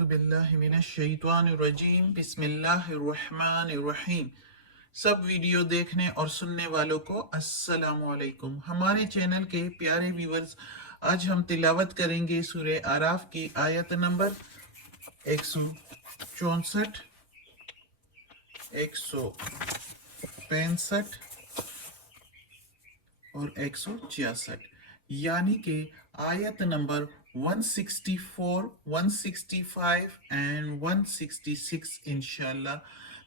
اعوذ باللہ من الشیطان الرجیم بسم اللہ الرحمن الرحیم۔ سب ویڈیو دیکھنے اور سننے والوں کو السلام علیکم۔ ہمارے چینل کے پیارے ویورز، آج ہم تلاوت کریں گے سورہ اعراف کی آیت نمبر 164، 165 اور 166، یعنی کہ آیت نمبر 164، 165 اینڈ 166 انشاءاللہ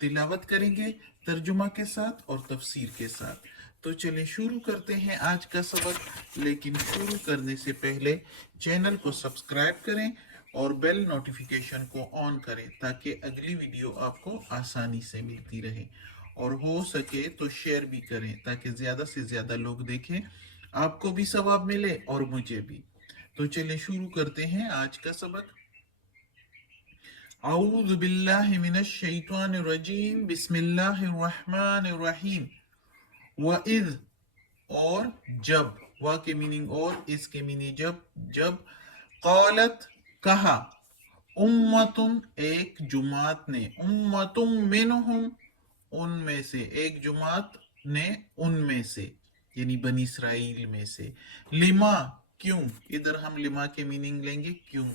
تلاوت کریں گے ترجمہ کے ساتھ اور تفسیر کے ساتھ۔ تو چلیں شروع کرتے ہیں آج کا سبق، لیکن شروع کرنے سے پہلے چینل کو سبسکرائب کریں اور بیل نوٹیفیکیشن کو آن کریں تاکہ اگلی ویڈیو آپ کو آسانی سے ملتی رہے، اور ہو سکے تو شیئر بھی کریں تاکہ زیادہ سے زیادہ لوگ دیکھیں، آپ کو بھی ثواب ملے اور مجھے بھی۔ تو چلیں شروع کرتے ہیں آج کا سبق۔ اعوذ باللہ من الشیطان الرجیم بسم اللہ الرحمن الرحیم۔ وَإِذْ اور جب، وا کے میننگ اور، اس کے میننگ جب قالت کہا، امتن ایک جماعت نے، امتن منہم ان میں سے، ایک جماعت نے ان میں سے، یعنی بنی اسرائیل میں سے، لما کیوں، ادھر ہم لما کے میننگ لیں گے کیوں،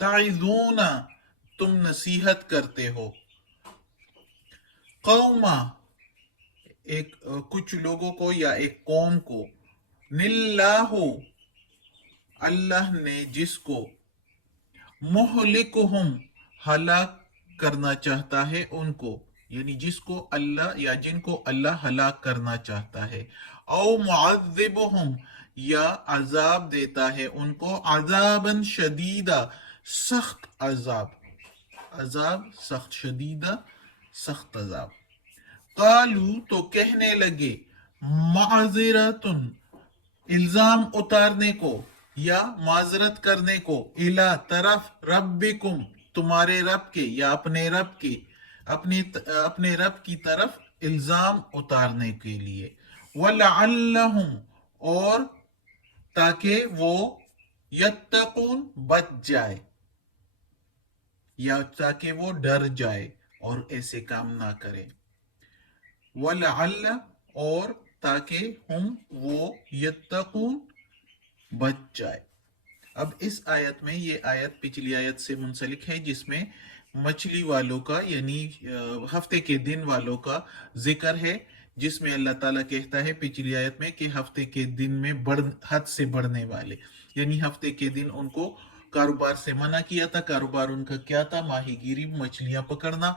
تعظون تم نصیحت کرتے ہو، قوما ایک کچھ لوگوں کو یا ایک قوم کو، نلّاہ اللہ نے جس کو، مہلکہم ہلاک کرنا چاہتا ہے ان کو، یعنی جس کو اللہ یا جن کو اللہ ہلاک کرنا چاہتا ہے، او معذبہم یا عذاب دیتا ہے ان کو، عذابا شدیدہ سخت عذاب، عذاب سخت، شدیدہ سخت عذاب۔ قالو تو کہنے لگے، معذرتن الزام اتارنے کو یا معذرت کرنے کو، الی طرف، ربکم تمہارے رب کے یا اپنے رب کے، اپنے رب کی طرف الزام اتارنے کے لیے، وَلَعَلَّهُمْ اور تاکہ وہ، یتقون بچ جائے یا تاکہ وہ ڈر جائے اور ایسے کام نہ کرے، وَلَعَلَّ اور تاکہ ہم وہ، یتقون بچ جائے۔ اب اس آیت میں، یہ آیت پچھلی آیت سے منسلک ہے جس میں مچھلی والوں کا یعنی ہفتے کے دن والوں کا ذکر ہے، جس میں اللہ تعالیٰ کہتا ہے پچھلی آیت میں کہ ہفتے کے دن میں حد سے بڑھنے والے، یعنی ہفتے کے دن ان کو کاروبار سے منع کیا تھا۔ کاروبار ان کا کیا تھا؟ ماہی گیری، مچھلیاں پکڑنا۔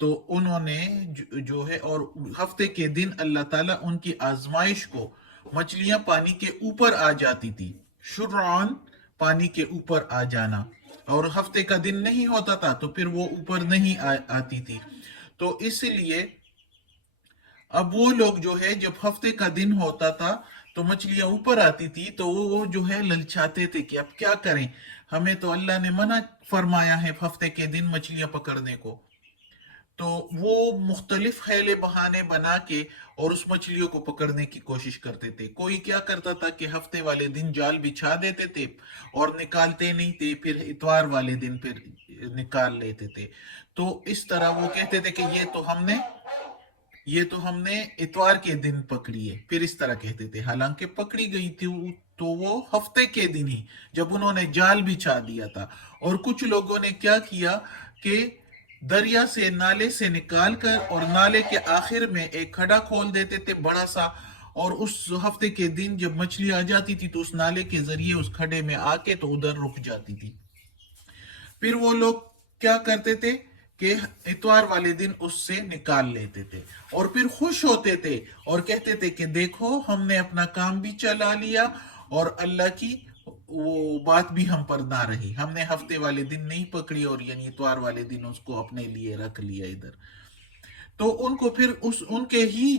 تو انہوں نے جو ہے، اور ہفتے کے دن اللہ تعالیٰ ان کی آزمائش کو، مچھلیاں پانی کے اوپر آ جاتی تھی، شرعان پانی کے اوپر آ جانا، اور ہفتے کا دن نہیں ہوتا تھا تو پھر وہ اوپر نہیں آتی تھی۔ تو اس لیے اب وہ لوگ جو ہے، جب ہفتے کا دن ہوتا تھا تو مچھلیاں اوپر آتی تھی تو وہ جو ہے للچاتے تھے کہ اب کیا کریں، ہمیں تو اللہ نے منع فرمایا ہے ہفتے کے دن مچھلیاں پکڑنے کو۔ تو وہ مختلف حیلے بہانے بنا کے اور اس مچھلیوں کو پکڑنے کی کوشش کرتے تھے۔ کوئی کیا کرتا تھا کہ ہفتے والے دن جال بچھا دیتے تھے اور نکالتے نہیں تھے، پھر اتوار والے دن پھر نکال لیتے تھے۔ تو اس طرح وہ کہتے تھے کہ یہ تو ہم نے اتوار کے دن پکڑی ہے، پھر اس طرح کہتے تھے، حالانکہ پکڑی گئی تھی تو وہ ہفتے کے دن ہی، جب انہوں نے جال بچھا دیا تھا۔ اور کچھ لوگوں نے کیا کیا کہ دریا سے، نالے سے نکال کر، اور نالے کے آخر میں ایک کھڈا کھول دیتے تھے بڑا سا، اور اس ہفتے کے دن جب مچھلی آ جاتی تھی تو اس نالے کے ذریعے اس کھڈے میں آ کے تو ادھر رک جاتی تھی۔ پھر وہ لوگ کیا کرتے تھے کہ اتوار والے دن اس سے نکال لیتے تھے، اور پھر خوش ہوتے تھے اور کہتے تھے کہ دیکھو ہم نے اپنا کام بھی چلا لیا اور اللہ کی وہ بات بھی ہم پر نہ رہی، ہم نے ہفتے والے دن نہیں پکڑی اور یعنی اتوار والے دن اس کو اپنے لیے رکھ لیا ادھر۔ تو ان کو پھر ان کے ہی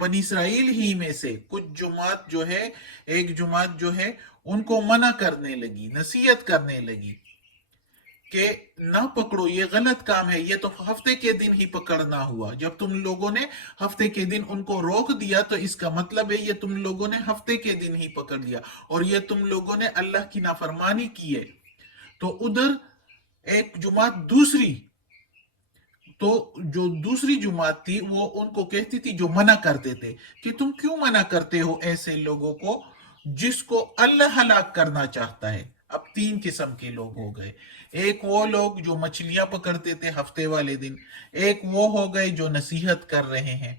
بنی اسرائیل ہی میں سے کچھ جماعت جو ہے، ایک جماعت جو ہے، ان کو منع کرنے لگی، نصیحت کرنے لگی کہ نہ پکڑو، یہ غلط کام ہے، یہ تو ہفتے کے دن ہی پکڑنا ہوا۔ جب تم لوگوں نے ہفتے کے دن ان کو روک دیا تو اس کا مطلب ہے یہ تم لوگوں نے ہفتے کے دن ہی پکڑ لیا، اور یہ تم لوگوں نے اللہ کی نافرمانی کی ہے۔ تو ادھر ایک جماعت دوسری، تو جو دوسری جماعت تھی وہ ان کو کہتی تھی جو منع کرتے تھے کہ تم کیوں منع کرتے ہو ایسے لوگوں کو جس کو اللہ ہلاک کرنا چاہتا ہے۔ اب تین قسم کے لوگ ہو گئے، ایک وہ لوگ جو مچھلیاں پکڑتے تھے ہفتے والے دن، ایک وہ ہو گئے جو نصیحت کر رہے ہیں،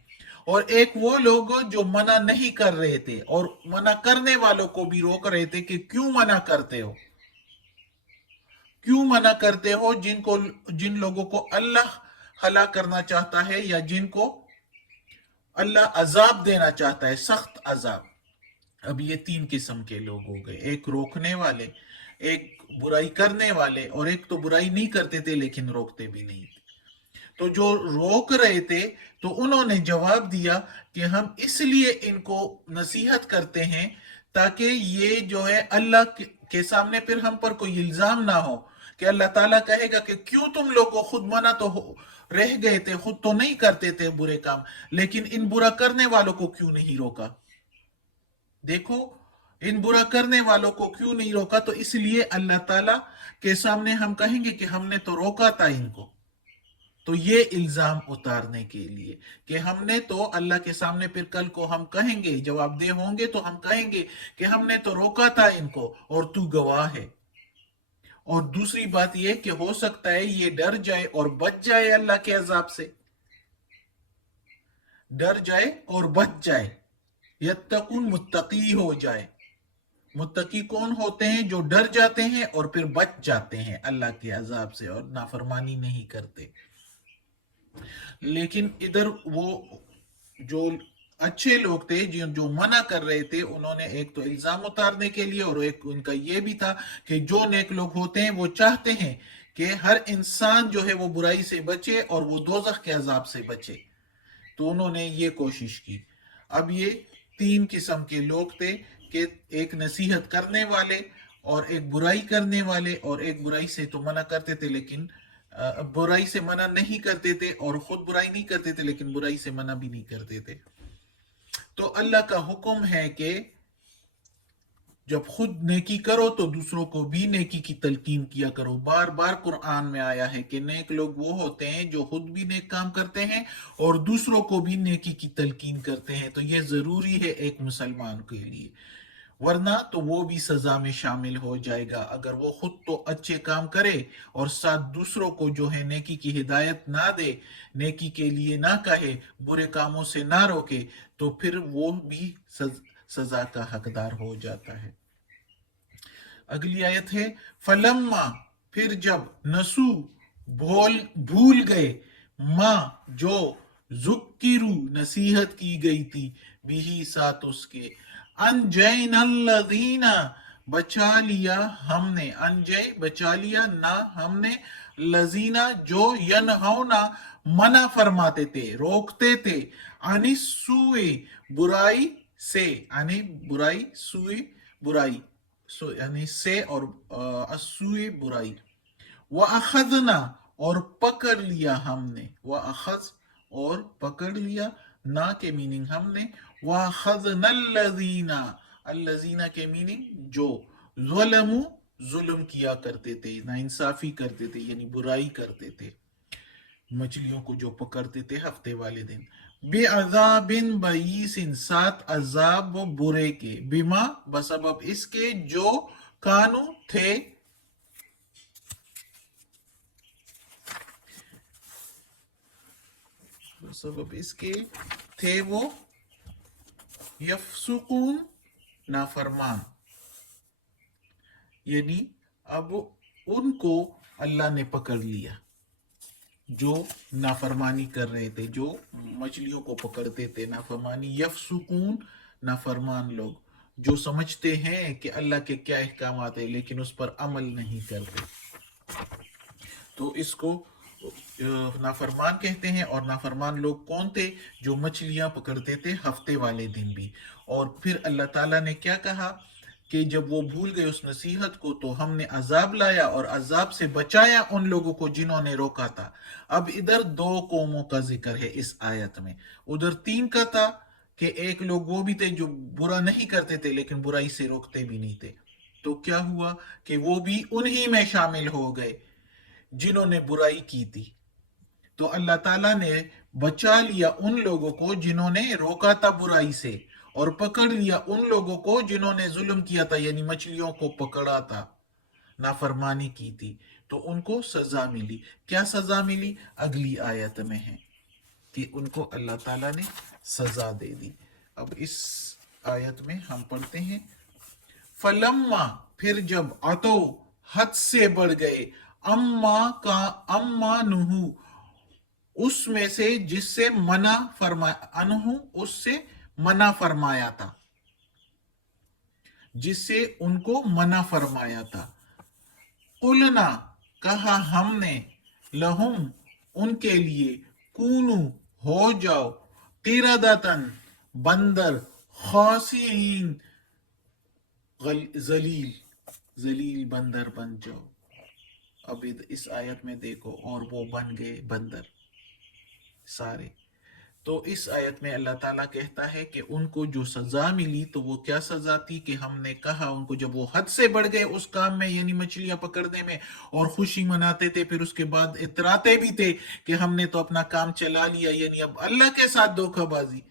اور ایک وہ لوگ جو منع نہیں کر رہے تھے اور منع کرنے والوں کو بھی روک رہے تھے کہ کیوں منع کرتے ہو، کیوں منع کرتے ہو جن لوگوں کو اللہ ہلاک کرنا چاہتا ہے یا جن کو اللہ عذاب دینا چاہتا ہے، سخت عذاب۔ اب یہ تین قسم کے لوگ ہو گئے، ایک روکنے والے، ایک برائی کرنے والے، اور ایک تو برائی نہیں کرتے تھے لیکن روکتے بھی نہیں تھے۔ تو جو روک رہے تھے تو انہوں نے جواب دیا کہ ہم اس لیے ان کو نصیحت کرتے ہیں تاکہ یہ جو ہے اللہ کے سامنے پھر ہم پر کوئی الزام نہ ہو کہ اللہ تعالیٰ کہے گا کہ کیوں تم لوگ کو خود منع تو رہ گئے تھے، خود تو نہیں کرتے تھے برے کام، لیکن ان برا کرنے والوں کو کیوں نہیں روکا؟ دیکھو، ان برا کرنے والوں کو کیوں نہیں روکا؟ تو اس لیے اللہ تعالیٰ کے سامنے ہم کہیں گے کہ ہم نے تو روکا تھا ان کو، تو یہ الزام اتارنے کے لیے کہ ہم نے تو اللہ کے سامنے پھر کل کو ہم کہیں گے، جواب دہ ہوں گے تو ہم کہیں گے کہ ہم نے تو روکا تھا ان کو اور تو گواہ ہے۔ اور دوسری بات یہ کہ ہو سکتا ہے یہ ڈر جائے اور بچ جائے اللہ کے عذاب سے، ڈر جائے اور بچ جائے، یتقون متقی ہو جائے۔ متقی کون ہوتے ہیں؟ جو ڈر جاتے ہیں اور پھر بچ جاتے ہیں اللہ کے عذاب سے اور نافرمانی نہیں کرتے۔ لیکن ادھر وہ جو اچھے لوگ تھے جو منع کر رہے تھے، انہوں نے ایک تو الزام اتارنے کے لیے، اور ایک ان کا یہ بھی تھا کہ جو نیک لوگ ہوتے ہیں وہ چاہتے ہیں کہ ہر انسان جو ہے وہ برائی سے بچے اور وہ دوزخ کے عذاب سے بچے، تو انہوں نے یہ کوشش کی۔ اب یہ تین قسم کے لوگ تھے کہ ایک نصیحت کرنے والے، اور ایک برائی کرنے والے، اور ایک برائی سے تو منع کرتے تھے لیکن برائی سے منع نہیں کرتے تھے، اور خود برائی نہیں کرتے تھے لیکن برائی سے منع بھی نہیں کرتے تھے۔ تو اللہ کا حکم ہے کہ جب خود نیکی کرو تو دوسروں کو بھی نیکی کی تلقین کیا کرو۔ بار بار قرآن میں آیا ہے کہ نیک لوگ وہ ہوتے ہیں جو خود بھی نیک کام کرتے ہیں اور دوسروں کو بھی نیکی کی تلقین کرتے ہیں۔ تو یہ ضروری ہے ایک مسلمان کے لیے، ورنہ تو وہ بھی سزا میں شامل ہو جائے گا۔ اگر وہ خود تو اچھے کام کرے اور ساتھ دوسروں کو جو ہے نیکی کی ہدایت نہ دے، نیکی کے لیے نہ کہے، برے کاموں سے نہ روکے، تو پھر وہ بھی سزا کا حقدار ہو جاتا ہے۔ اگلی آیت ہے فلما، پھر جب، نسو، بھول گئے، ماں جو، ذکرو، نصیحت کی گئی تھی، بھی ساتھ اس کے، انجینا الذین، بچا لیا ہم نے، انجے بچا لیا نہ ہم نے، لذینہ جو، ینہونا منع فرماتے تھے، روکتے تھے، عن السوء برائی سے، عن برائی، سوء برائی، یعنی سے، اور السوء برائی، وَأَخَذْنَا اور پکڑ لیا ہم نے، وَأَخَذ اور پکڑ لیا، نا کے میننگ ہم نے، وَأَخَذْنَا الَّذِينَ، الَّذِينَ کے میننگ جو، ظلموا ظلم کیا کرتے تھے، ناانصافی کرتے تھے، یعنی برائی کرتے تھے، مچھلیوں کو جو پکڑتے تھے ہفتے والے دن، بعذاب بئیس، ساتھ عذاب و برے کے، بما بسبب اس کے جو، کانو تھے، بسبب اس کے تھے وہ، یفسقون نافرمان، یعنی اب ان کو اللہ نے پکڑ لیا جو نافرمانی کر رہے تھے، جو مچھلیوں کو پکڑتے تھے، نافرمانی، یفسقون نافرمان لوگ جو سمجھتے ہیں کہ اللہ کے کیا احکامات ہیں لیکن اس پر عمل نہیں کرتے، تو اس کو نافرمان کہتے ہیں۔ اور نافرمان لوگ کون تھے؟ جو مچھلیاں پکڑتے تھے ہفتے والے دن بھی۔ اور پھر اللہ تعالیٰ نے کیا کہا کہ جب وہ بھول گئے اس نصیحت کو تو ہم نے عذاب لایا اور عذاب سے بچایا ان لوگوں کو جنہوں نے روکا تھا۔ اب ادھر دو قوموں کا ذکر ہے اس آیت میں، ادھر تین کا تھا کہ ایک لوگ وہ بھی تھے جو برا نہیں کرتے تھے لیکن برائی سے روکتے بھی نہیں تھے، تو کیا ہوا کہ وہ بھی انہی میں شامل ہو گئے جنہوں نے برائی کی تھی. تو اللہ تعالیٰ نے بچا لیا ان لوگوں کو جنہوں نے روکا تھا برائی سے، اور پکڑ لیا ان لوگوں کو جنہوں نے ظلم کیا تھا، یعنی مچھلیوں کو پکڑا تھا، نافرمانی کی تھی. تو ان کو سزا ملی. کیا سزا ملی؟ اگلی آیت میں ہے کہ ان کو اللہ تعالیٰ نے سزا دے دی. اب اس آیت میں ہم پڑھتے ہیں، فلما، پھر جب، اتو، حد سے بڑھ گئے، اما نہو، اس میں سے جس سے منع فرمایا، انہو اس سے منع فرمایا تھا، جس سے ان کو منع فرمایا تھا. قلنا، کہا ہم نے، لہم ان کے لیے، کونو ہو جاؤ، قردتن بندر، خاسئین ذلیل، ذلیل بندر بن جاؤ. اب اس آیت میں دیکھو، اور وہ بن گئے بندر سارے. تو اس آیت میں اللہ تعالیٰ کہتا ہے کہ ان کو جو سزا ملی تو وہ کیا سزا تھی، کہ ہم نے کہا ان کو، جب وہ حد سے بڑھ گئے اس کام میں، یعنی مچھلیاں پکڑنے میں، اور خوشی مناتے تھے، پھر اس کے بعد اتراتے بھی تھے کہ ہم نے تو اپنا کام چلا لیا، یعنی اب اللہ کے ساتھ دھوکہ بازی.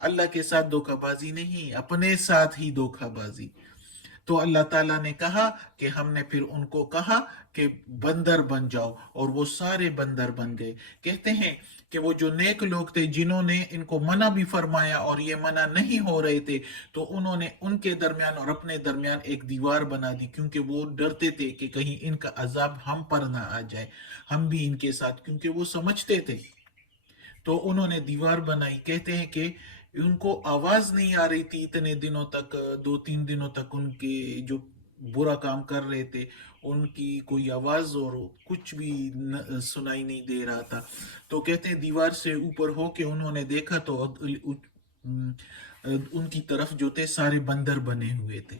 اللہ کے ساتھ دھوکہ بازی نہیں، اپنے ساتھ ہی دھوکہ بازی. تو اللہ تعالیٰ نے کہا کہ ہم نے پھر ان کو کہا کہ بندر بن جاؤ، اور وہ سارے بندر بن گئے. کہتے ہیں کہ وہ جو نیک لوگ تھے جنہوں نے ان کو منع بھی فرمایا اور یہ منع نہیں ہو رہے تھے، تو انہوں نے ان کے درمیان اور اپنے درمیان ایک دیوار بنا دی، کیونکہ وہ ڈرتے تھے کہ کہیں ان کا عذاب ہم پر نہ آ جائے، ہم بھی ان کے ساتھ، کیونکہ وہ سمجھتے تھے. تو انہوں نے دیوار بنائی. کہتے ہیں کہ ان کو آواز نہیں آ رہی تھی اتنے دنوں تک، 2-3 دنوں تک ان کے جو برا کام کر رہے تھے ان کی کوئی آواز اور کچھ بھی سنائی نہیں دے رہا تھا. تو کہتے ہیں دیوار سے اوپر ہو کے انہوں نے دیکھا تو ان کی طرف جو تھے سارے بندر بنے ہوئے تھے،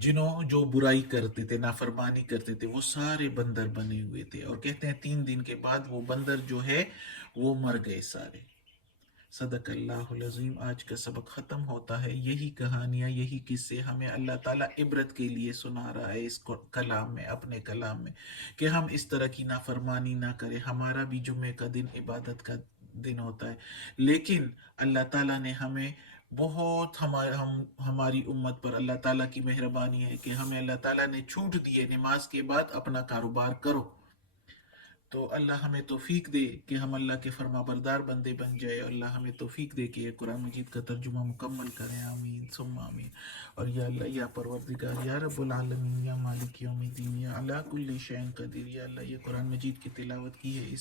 جو برائی کرتے تھے، نافرمانی کرتے تھے، وہ سارے بندر بنے ہوئے تھے. اور کہتے ہیں 3 دن کے بعد وہ بندر جو ہے وہ مر گئے سارے. صدق اللہ العظیم. آج کا سبق ختم ہوتا ہے. یہی کہانیاں، یہی قصے ہمیں اللہ تعالیٰ عبرت کے لیے سنا رہا ہے اس کلام میں، اپنے کلام میں، کہ ہم اس طرح کی نافرمانی نہ کریں. ہمارا بھی جمعے کا دن عبادت کا دن ہوتا ہے، لیکن اللہ تعالیٰ نے ہمیں بہت، ہماری امت پر اللہ تعالیٰ کی مہربانی ہے کہ ہمیں اللہ تعالیٰ نے چھوٹ دی ہے، نماز کے بعد اپنا کاروبار کرو. تو اللہ ہمیں توفیق دے کہ ہم اللہ کے فرما بردار بندے بن جائے، اور اللہ ہمیں توفیق دے کہ یہ قرآن مجید کا ترجمہ مکمل کریں. آمین ثم آمین. اور یا اللہ، یا پروردگار، یا رب العالمین، یا مالک یوم الدین، یا علی کل شیء قدیر، یا اللہ یہ قرآن مجید کی تلاوت کی ہے،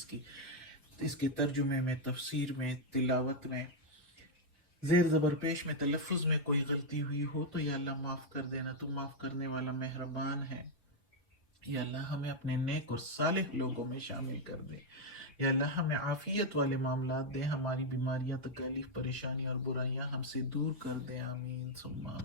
اس کے ترجمے میں، تفسیر میں، تلاوت میں، زیر زبر پیش میں، تلفظ میں کوئی غلطی ہوئی ہو تو یا اللہ معاف کر دینا، تم معاف کرنے والا مہربان ہے. یا اللہ ہمیں اپنے نیک اور صالح لوگوں میں شامل کر دے. یا اللہ ہمیں عافیت والے معاملات دے، ہماری بیماریاں، تکالیف، پریشانی اور برائیاں ہم سے دور کر دے. آمین ثم آمین.